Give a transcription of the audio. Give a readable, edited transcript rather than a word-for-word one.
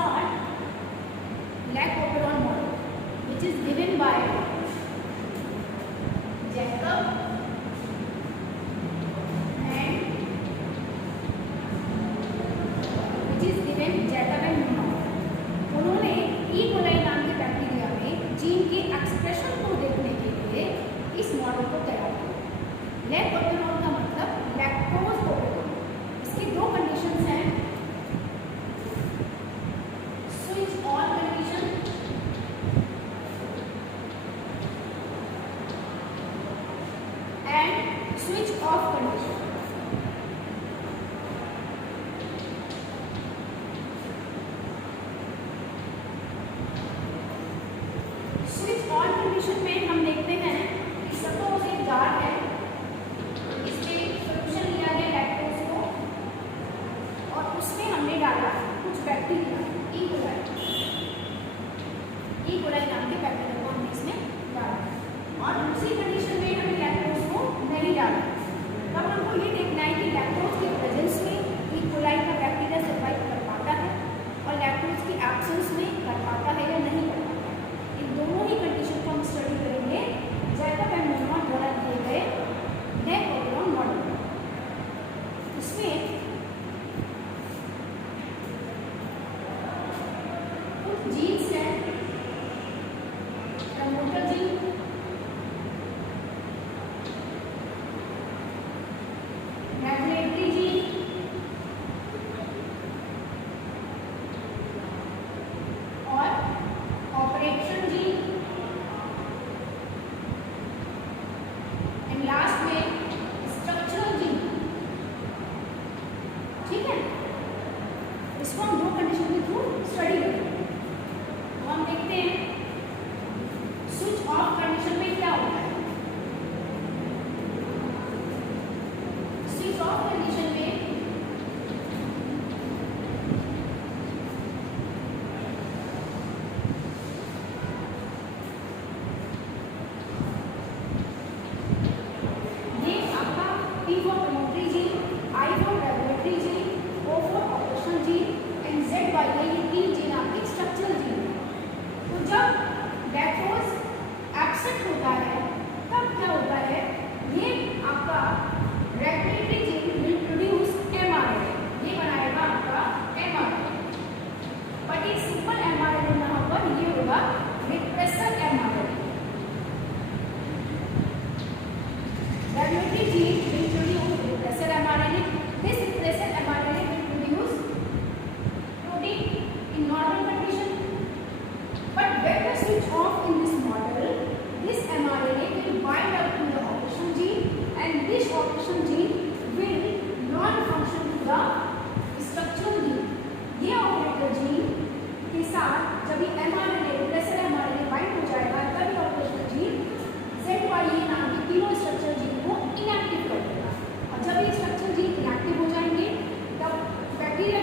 start Lac-Operon model, which is given by Jacob and Newman. उन्होंने E coli नाम के bacteria में gene के एक्सप्रेशन को देखने के लिए इस मॉडल को तैयार किया। लैक-ओपेरॉन का मतलब लैक्टोज ओपेरॉन। इसकी दो कंडीशंस हैं, switch on condition and switch off condition. में हम देखते हैं कि सपोज एक जार है, इसमें सोल्यूशन लिया गया लैक्टोज को और उसमें हमने डाला कुछ बैक्टीरिया ई कोलाई नाम के बैक्टीरिया को हमने इसमें डाला और दूसरी कंडीशन में हमें लैक्टोज को नहीं डाला। तब हमको ये देखना है कि लैक्टोज के प्रेजेंस में ई कोलाई का बैक्टीरिया सर्वाइव कर पाता है और लैक्टोज की एब्सेंस में कर पाता है या नहीं कर पाता है। इन दोनों ही कंडीशन को हम स्टडी करेंगे जैकब एंड न्यूमैन द्वारा दिए गए लैक-ओपेरॉन मॉडल। इसमें कुछ जीन्स हैं, प्रमोटर जीन, रेगुलेटरी जीन और ऑपरेशन जीन, लास्ट में स्ट्रक्चरल जीन। ठीक है, इसको हम दो कंडीशन के थ्रू स्टडी करेंगे। तो हम देखते हैं स्विच ऑफ कंडीशन में क्या होता है। स्विच ऑफ कंडीशन में P for promotory gene, I for regulatory gene, O for operational gene and Z वाले ये तीन जीन आपके स्ट्रक्चरल जीन हैं। तो जब लैक्टोज एब्सेंट होता है तब क्या होता है, ये आपका regulatory gene will produce mRNA, ये बनाएगा आपका mRNA। बट ये सिंपल mRNA ना होकर ये होगा repressor mRNA। Regulatory gene will produce repressor mRNA. This repressor mRNA will produce protein in normal condition. But when the switch off in this model, this mRNA will bind up to the operation gene, and this operation gene will not function to the structural gene. ये operator gene के साथ जब ये mRNA repressor mRNA bind हो जाएगा तब ये operational gene ZYE नाम के तीनों स्ट्रक्चरल जीन को इनएक्टिव कर देगा। और जब ये स्ट्रक्चरल जीन इनएक्टिव हो जाएंगे तब बैक्टीरिया